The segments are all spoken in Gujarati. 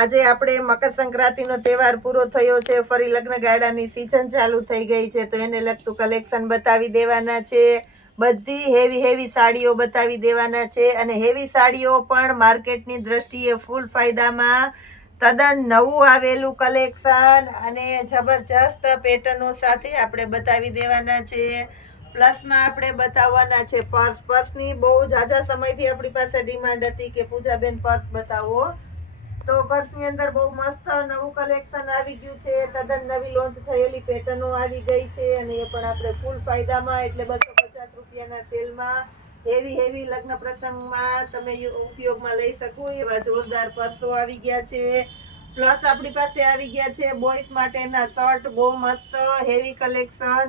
આજે આપણે મકર સંક્રાંતિનો તહેવાર પૂરો થયો છે, ફરી લગ્ન ગાળાની સીઝન ચાલુ થઈ ગઈ છે, તો એને લગતું કલેક્શન બતાવી દેવાના છે. બધી હેવી સાડીઓ બતાવી દેવાના છે અને હેવી સાડીઓ પણ માર્કેટની દ્રષ્ટિએ ફૂલ ફાયદામાં, તદ્દન નવું આવેલું કલેક્શન અને જબરજસ્ત પેટર્નો સાથે આપણે બતાવી દેવાના છે. પ્લસમાં આપણે બતાવવાના છે પર્સની બહુ ઝાઝા સમયથી આપણી પાસે ડિમાન્ડ હતી કે પૂજાબેન પર્સ બતાવો, તો પર્સની અંદર બહુ મસ્ત નવું કલેક્શન આવી ગયું છે. તદ્દન નવી લોન્ચ થયેલી પેટર્નો આવી ગઈ છે અને એ પણ આપણે ફૂલ ફાયદામાં એટલે 250 રૂપિયાના સેલમાં હેવી લગ્ન પ્રસંગમાં તમે ઉપયોગમાં લઈ શકો એવા જોરદાર પર્સો આવી ગયા છે. પ્લસ આપણી પાસે આવી ગયા છે બોયઝ માટેના શર્ટ, બહુ મસ્ત હેવી કલેક્શન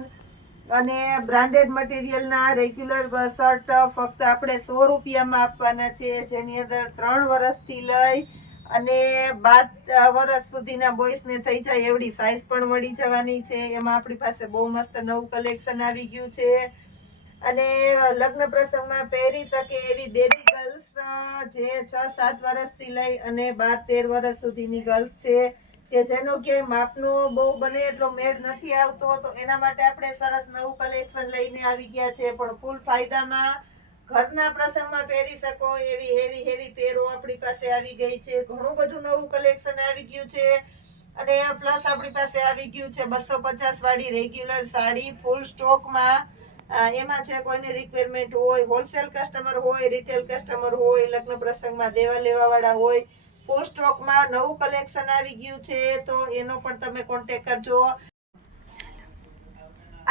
અને બ્રાન્ડેડ મટીરિયલના રેગ્યુલર શર્ટ ફક્ત આપણે 100 રૂપિયામાં આપવાના છે, જેની અંદર 3 વર્ષથી લઈ અને 12 વર્ષ સુધીના બોયઝને થઈ જાય એવડી સાઇઝ પણ મળી જવાની છે. એમાં આપણી પાસે બહુ મસ્ત નવું કલેક્શન આવી ગયું છે અને લગ્ન પ્રસંગમાં પહેરી શકે એવી બેબી ગર્લ્સ જે 6-7 વર્ષથી લઈ અને 12-13 વર્ષ સુધીની ગર્લ્સ છે કે જેનો ક્યાંય માપનો બહુ બને એટલો મેળ નથી આવતો, તો એના માટે આપણે સરસ નવું કલેક્શન લઈને આવી ગયા છે, પણ ફૂલ ફાયદામાં ઘરના પ્રસંગમાં પહેરી શકો એવી હેવી પેરો આપણી પાસે આવી ગઈ છે. ઘણું બધું નવું કલેક્શન આવી ગયું છે અને પ્લસ આપણી પાસે આવી ગયું છે 250 વાળી રેગ્યુલર સાડી ફૂલ સ્ટોકમાં. એમાં છે કોઈને રિક્વાયરમેન્ટ હોય, હોલસેલ કસ્ટમર હોય, રિટેલ કસ્ટમર હોય, લગ્ન પ્રસંગમાં દેવા લેવા વાળા હોય, ફૂલ સ્ટોકમાં નવું કલેક્શન આવી ગયું છે, તો એનો પણ તમે કોન્ટેક્ટ કરજો.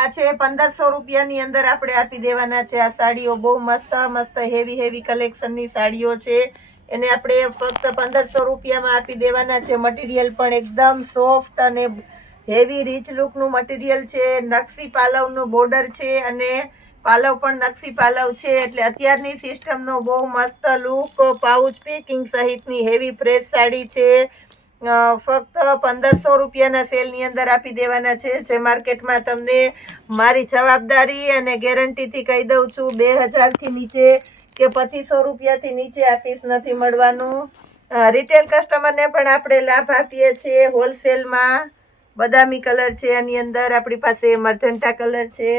આ છે 1500 રૂપિયાની અંદર આપણે આપી દેવાના છે આ સાડીઓ. બહુ મસ્ત હેવી કલેક્શનની સાડીઓ છે, એને આપણે ફક્ત 1500 રૂપિયામાં આપી દેવાના છે. મટીરિયલ પણ એકદમ સોફ્ટ અને હેવી રીચ લુકનું મટીરિયલ છે. નકશી પાલવનું બોર્ડર છે અને પાલવ પણ નકશી પાલવ છે, એટલે અત્યારની સિસ્ટમનો બહુ મસ્ત લુક, પાઉચ પેકિંગ સહિતની હેવી ફ્રેશ સાડી છે. ફક્ત 1500 રૂપિયાના સેલની અંદર આપી દેવાના છે, જે માર્કેટમાં તમને મારી જવાબદારી અને ગેરંટીથી કહી દઉં છું 2000થી નીચે કે 2500 રૂપિયાથી નીચે આ પીસ નથી મળવાનું. રિટેલ કસ્ટમરને પણ આપણે લાભ આપીએ છીએ હોલસેલમાં. બદામી કલર છે, આની અંદર આપણી પાસે મર્જન્ટા કલર છે,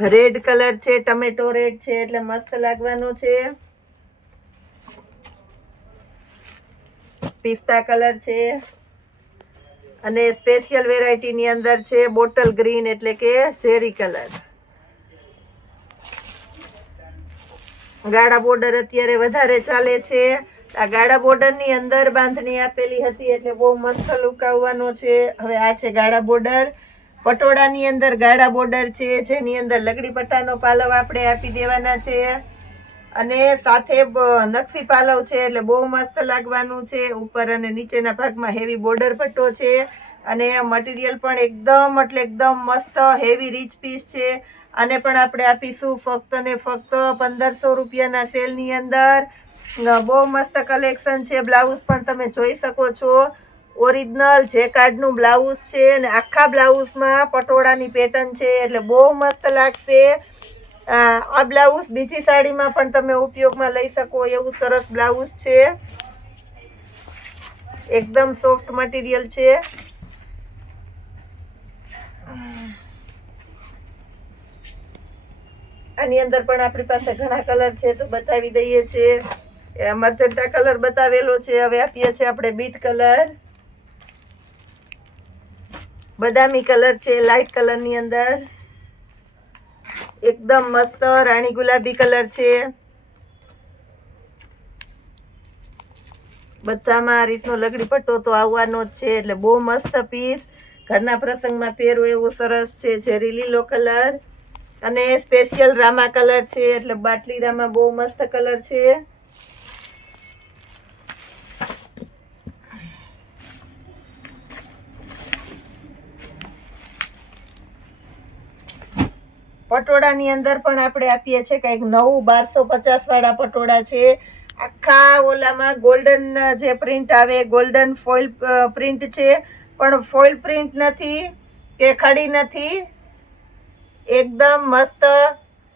રેડ કલર છે, ટમેટો રેડ છે, એટલે મસ્ત લાગવાનો છે. પિસ્તા કલર છે અને સ્પેશિયલ વેરાયટીની અંદર છે બોટલ ગ્રીન એટલે કે શેરી કલર. ગાળા બોર્ડર અત્યારે વધારે ચાલે છે. આ ગાળા બોર્ડરની અંદર બાંધણી આપેલી હતી એટલે બહુ મસ્ત લુક આવવાનો છે. હવે આ છે ગાળા બોર્ડર. પટોળાની અંદર ગાળા બોર્ડર છે, જેની અંદર લગડી પટ્ટાનો પાલવ આપણે આપી દેવાના છે અને સાથે નકશી પાલવ છે, એટલે બહુ મસ્ત લાગવાનું છે. ઉપર અને નીચેના ભાગમાં હેવી બોર્ડર પટ્ટો છે અને મટીરિયલ પણ એકદમ મસ્ત હેવી રીચ પીસ છે. આને પણ આપણે આપીશું ફક્ત ને ફક્ત 1500 રૂપિયાના સેલની અંદર. બહુ મસ્ત કલેક્શન છે. બ્લાઉઝ પણ તમે જોઈ શકો છો, ઓરિજિનલ જેકાર્ડનું બ્લાઉઝ છે અને આખા બ્લાઉઝમાં પટોળાની પેટર્ન છે, એટલે બહુ મસ્ત લાગશે. આ બ્લાઉઝ બીજી સાડીમાં પણ તમે ઉપયોગમાં લઈ શકો એવું સરસ બ્લાઉઝ છે. એકદમ સોફ્ટ મટીરિયલ છે. આની અંદર પણ આપણી પાસે ઘણા કલર છે, તો બતાવી દઈએ છીએ. મર્જન્ટા કલર બતાવેલો છે, હવે આપીએ છીએ આપણે બીટ કલર. બદામી કલર છે લાઇટ કલરની અંદર. એકદમ મસ્ત રાણી ગુલાબી કલર છે. બધામાં આ રીતનો લગડી પટ્ટો તો આવવાનો જ છે, એટલે બહુ મસ્ત પીસ. ઘરના પ્રસંગમાં પહેરો એવું સરસ છે. ઝેરી લીલો કલર અને સ્પેશિયલ રામા કલર છે, એટલે બાટલી રામા બહુ મસ્ત કલર છે. પટોળાની અંદર પણ આપણે આપીએ છીએ કંઈક નવું 1250 વાળા પટોળા છે. આખા ઓલામાં ગોલ્ડન જે પ્રિન્ટ આવે, ગોલ્ડન ફોઇલ પ્રિન્ટ છે, પણ ફોઇલ પ્રિન્ટ નથી કે ખડી નથી. એકદમ મસ્ત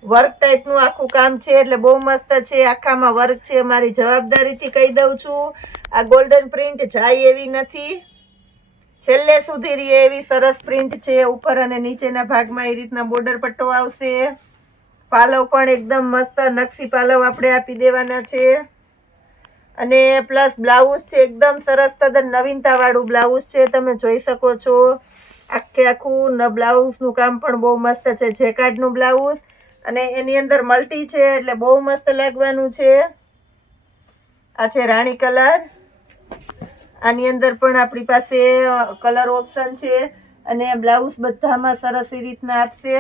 વર્ક ટાઈપનું આખું કામ છે, એટલે બહુ મસ્ત છે. આખામાં વર્ક છે. મારી જવાબદારીથી કહી દઉં છું, આ ગોલ્ડન પ્રિન્ટ જાય એવી નથી, છેલ્લે સુધી રહે એવી સરસ પ્રિન્ટ છે. ઉપર અને નીચેના ભાગમાં એ રીતના બોર્ડર પટ્ટો આવશે. પાલવ પણ એકદમ મસ્ત નકશી પાલવ આપણે આપી દેવાના છે. અને પ્લસ બ્લાઉઝ છે એકદમ સરસ તદ્દન નવીનતા વાળું બ્લાઉઝ છે. તમે જોઈ શકો છો આખે આખું બ્લાઉઝનું કામ પણ બહુ મસ્ત છે. જેકાર્ડનું બ્લાઉઝ અને એની અંદર મલ્ટી છે એટલે બહુ મસ્ત લાગવાનું છે. આ છે રાણી કલર. આની અંદર પણ આપણી પાસે કલર ઓપ્શન છે અને બ્લાઉઝ બધામાં સરસ એ રીતના આપશે.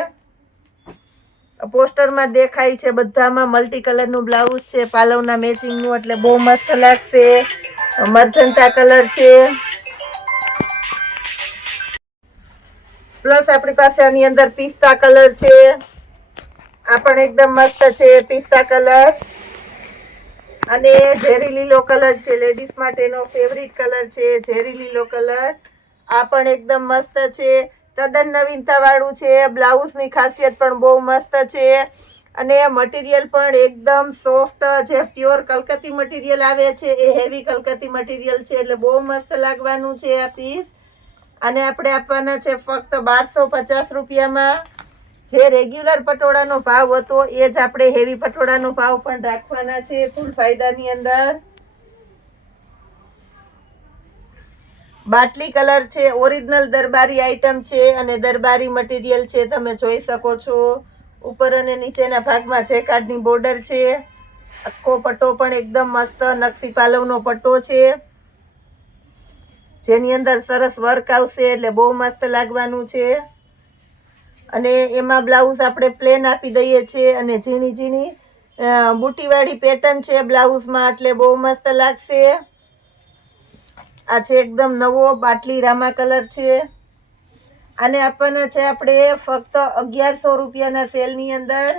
પોસ્ટરમાં દેખાય છે બધામાં મલ્ટી કલરનું બ્લાઉઝ છે પાલવના મેચિંગનું, એટલે બહુ મસ્ત લાગશે. મર્જન્ટા કલર છે. પ્લસ આપણી પાસે આની અંદર પિસ્તા કલર છે. આ પણ એકદમ મસ્ત છે પિસ્તા કલર. અને ઝેરી લીલો કલર છે, લેડીઝ માટેનો ફેવરિટ કલર છે ઝેરી લીલો કલર. આ પણ એકદમ મસ્ત છે, તદ્દન નવીનતા વાળું છે. બ્લાઉઝની ખાસિયત પણ બહુ મસ્ત છે અને મટીરિયલ પણ એકદમ સોફ્ટ, જે પ્યોર કલકત્તી મટીરિયલ આવે છે એ હેવી કલકત્તી મટીરિયલ છે, એટલે બહુ મસ્ત લાગવાનું છે આ પીસ. અને આપણે આપવાના છે ફક્ત 1250 રૂપિયામાં. જે રેગ્યુલર પટોળાનો ભાવ હતો એ જ આપણે હેવી પટોળાનો ભાવ પણ રાખવાના છે ફૂલ ફાયદાની અંદર. બાટલી કલર છે, ઓરિજિનલ દરબારી આઈટમ છે અને દરબારી મટીરિયલ છે. તમે જોઈ શકો છો ઉપર અને નીચેના ભાગમાં જેકાર્ડની બોર્ડર છે. આખો પટ્ટો પણ એકદમ મસ્ત નકશી પાલવનો પટ્ટો છે, જેની અંદર સરસ વર્ક આવશે, એટલે બહુ મસ્ત લાગવાનું છે. અને એમાં બ્લાઉઝ આપણે પ્લેન આપી દઈએ છીએ અને ઝીણી ઝીણી બુટીવાળી પેટર્ન છે બ્લાઉઝમાં, એટલે બહુ મસ્ત લાગશે. આ છે એકદમ નવો બાટલી રામા કલર છે. આને આપવાના છે આપણે ફક્ત 1100 રૂપિયાના સેલની અંદર.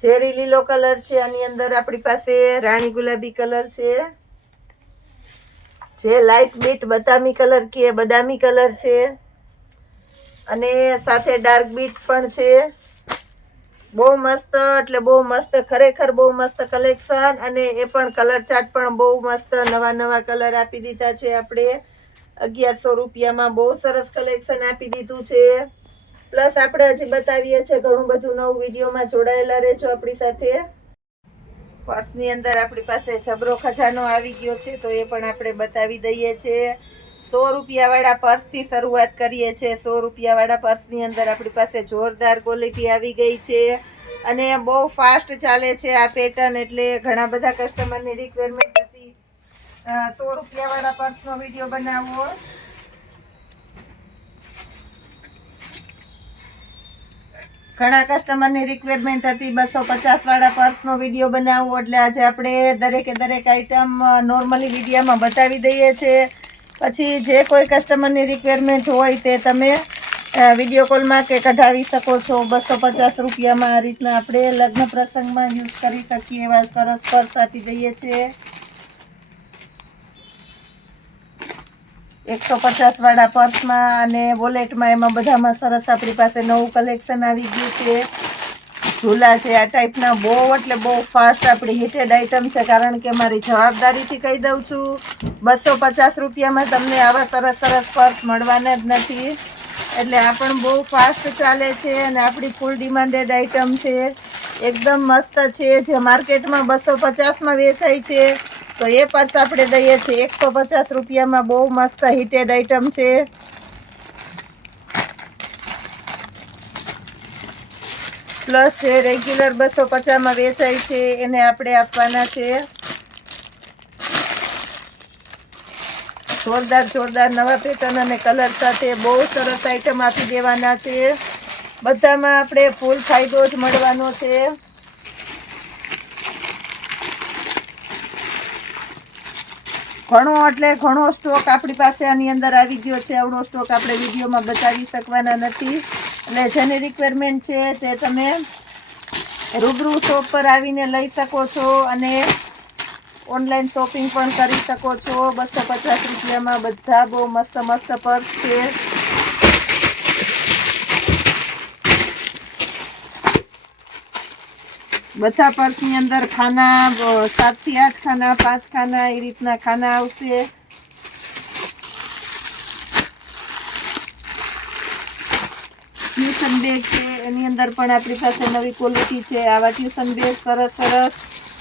ઝેરી લીલો કલર છે. આની અંદર આપણી પાસે રાણી ગુલાબી કલર છે, જે લાઇટ બીટ બદામી કલર કે બદામી કલર છે અને સાથે ડાર્ક બીટ પણ છે. બહુ મસ્ત, એટલે બહુ મસ્ત, ખરેખર બહુ મસ્ત કલેક્શન. અને એ પણ કલર ચાર્ટ પણ બહુ મસ્ત નવા નવા કલર આપી દીધા છે આપણે 1100 રૂપિયામાં. બહુ સરસ કલેક્શન આપી દીધું છે. પ્લસ આપણે હજી બતાવીએ છીએ ઘણું બધું નવું. વિડીયોમાં જોડાયેલા રહેજો આપણી સાથે. પર્સની અંદર આપણી પાસે જબરો ખજાનો આવી ગયો છે, તો એ પણ આપણે બતાવી દઈએ છીએ. 100 રૂપિયાવાળા પર્સથી શરૂઆત કરીએ છીએ. 100 રૂપિયાવાળા પર્સની અંદર આપણી પાસે જોરદાર ક્વોલિટી આવી ગઈ છે અને બહુ ફાસ્ટ ચાલે છે આ પેટર્ન, એટલે ઘણા બધા કસ્ટમરની રિક્વાયરમેન્ટ હતી 100 રૂપિયાવાળા પર્સનો વિડીયો બનાવવો. ઘણા કસ્ટમરની રિક્વાયરમેન્ટ હતી 250 વાળા પર્સનો વિડીયો બનાવવો, એટલે આજે આપણે દરેકે દરેક આઈટમ નોર્મલી વિડીયોમાં બતાવી દઈએ છીએ. પછી જે કોઈ કસ્ટમરની રિક્વાયરમેન્ટ હોય તે તમે વિડીયો કોલમાં કે કઢાવી શકો છો. 250 રૂપિયામાં આ રીતના આપણે લગ્ન પ્રસંગમાં યુઝ કરી શકીએ એવા સરસ પર્સ આપી દઈએ છીએ. 150 વાળા પર્સમાં અને વોલેટમાં, એમાં બધામાં સરસ આપણી પાસે નવું કલેક્શન આવી ગયું છે. ઝૂલા છે આ ટાઈપના, બહુ એટલે બહુ ફાસ્ટ આપણી હિટેડ આઈટમ છે, કારણ કે મારી જવાબદારીથી કહી દઉં છું 250 રૂપિયામાં તમને આવા સરસ સરસ પર્સ મળવાના જ નથી, એટલે આ પણ બહુ ફાસ્ટ ચાલે છે અને આપણી ફૂલ ડિમાન્ડેડ આઈટમ છે. એકદમ મસ્ત છે. જે માર્કેટમાં 250માં વેચાય છે તો એ પર્સ આપણે દઈએ છીએ 150 રૂપિયામાં. બહુ મસ્ત હિટેડ આઈટમ છે. પ્લસ જે રેગ્યુલર 250માં વેચાય છે એને આપણે આપવાના છે જોરદાર જોરદાર નવા પેટર્ન અને કલર સાથે. બહુ સરસ આઈટમ આપી દેવાના છે. બધામાં આપણે ફૂલ ફાયદો જ મળવાનો છે. ઘણો એટલે ઘણો સ્ટોક આપણી પાસે આની અંદર આવી ગયો છે. આવડો સ્ટોક આપણે વિડીયોમાં બતાવી શકવાના નથી, એટલે જેની રિક્વાયરમેન્ટ છે તે તમે રૂબરૂ શોપ પર આવીને લઈ શકો છો અને ઓનલાઈન શોપિંગ પણ કરી શકો છો. 250 રૂપિયામાં બધા બહુ મસ્ત મસ્ત પર્સ છે. બધા પર્સની અંદર ખાના 7 થી 8 ખાના, 5 ખાના એ રીતના ખાના આવશે. ટ્યુશન બેગ છે એની અંદર પણ આપણી પાસે નવી ક્વોલિટી છે. આવા ટ્યુશન બેગ સરસ સરસ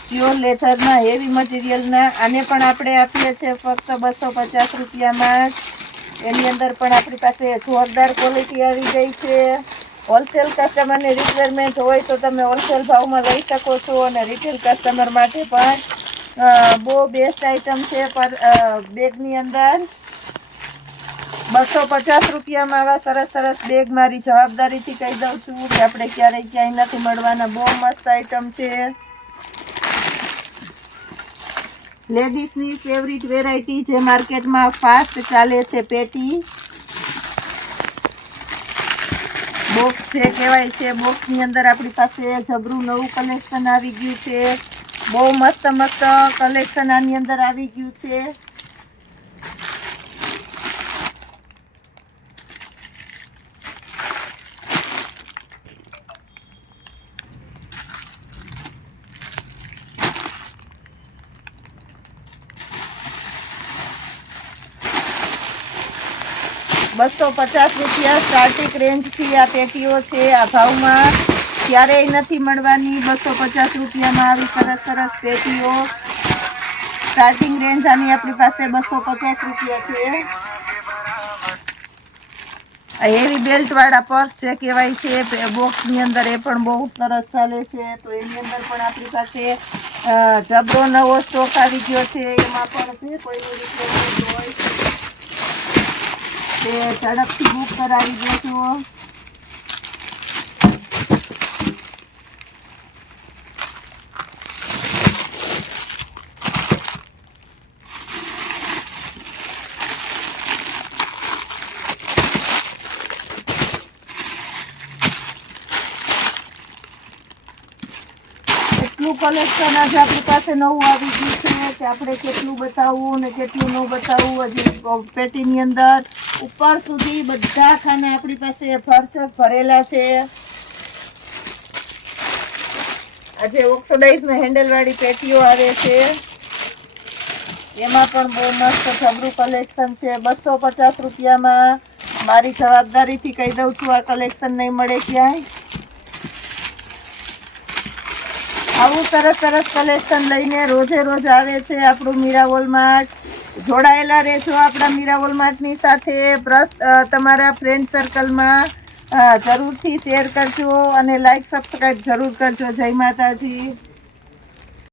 પ્યોર લેધરના હેવી મટીરિયલના. આને પણ આપણે આપીએ છીએ ફક્ત 250 રૂપિયામાં જ. એની અંદર પણ આપણી પાસે જોરદાર ક્વોલિટી આવી ગઈ છે. હોલસેલ કસ્ટમરની રિક્વાયરમેન્ટ હોય તો તમે હોલસેલ ભાવમાં લઈ શકો છો, અને રિટેલ કસ્ટમર માટે પણ બહુ બેસ્ટ આઇટમ છે. પર બેગની અંદર 250 રૂપિયામાં આવા સરસ સરસ બેગ મારી જવાબદારીથી કહી દઉં છું કે આપણે ક્યાંય નથી મળવાના. બહુ મસ્ત આઇટમ છે. લેડીઝની ફેવરિટ વેરાયટી જે માર્કેટમાં ફાસ્ટ ચાલે છે, પેટી બોક્સ જે કહેવાય છે. બોક્સની અંદર આપણી પાસે જબરું નવું કલેક્શન આવી ગયું છે. બહુ મસ્ત મસ્ત કલેક્શન આની અંદર આવી ગયું છે. ₹250 સ્ટાર્ટિંગ રેન્જથી આ પેટીઓ છે. આ ભાવમાં ક્યારેય નથી મળવાની. 250 રૂપિયામાં આવી સરસ સરસ પેટીઓ. સ્ટાર્ટિંગ રેન્જ આની આપણી પાસે 250 રૂપિયા છે. હેવી બેલ્ટ વાળા પર્સ જે કહેવાય છે બોક્સની અંદર, એ પણ બહુ સરસ ચાલે છે. તો એની અંદર પણ આપણી પાસે જબરો નવો સ્ટોક આવી ગયો છે. એમાં પણ જે કોઈની રિક્વાયરમેન્ટ હોય તે ઝડપથી બુક કરાવી દેજો. એટલું કલેક્શન આજે આપણી પાસે નવું આવી ગયું છે કે આપણે કેટલું બતાવવું ને કેટલું ન બતાવવું. હજી પેટીની અંદર ઉપર સુધી બધા ખાના આપણી પાસે ફરચક ભરેલા છે. આજે ઓક્સિડાઇઝના હેન્ડલવાળી પેટીઓ આવે છે. એમાં પણ બહુ મસ્ત જબરું કલેક્શન છે. 250 રૂપિયામાં મારી જવાબદારીથી કહી દઉં છું, આ કલેક્શન નહીં મળે ક્યાંય. આવું સરસ સરસ કલેક્શન લઈને રોજે રોજ આવે છે આપણું મીરાવોલ માર્ટ. જોડાયેલા રહેજો આપણા મીરાવોલ માર્ટની સાથે. તમારા ફ્રેન્ડ સર્કલમાં જરૂરથી શેર કરજો અને લાઈક સબસ્ક્રાઈબ જરૂર કરજો. જય માતાજી.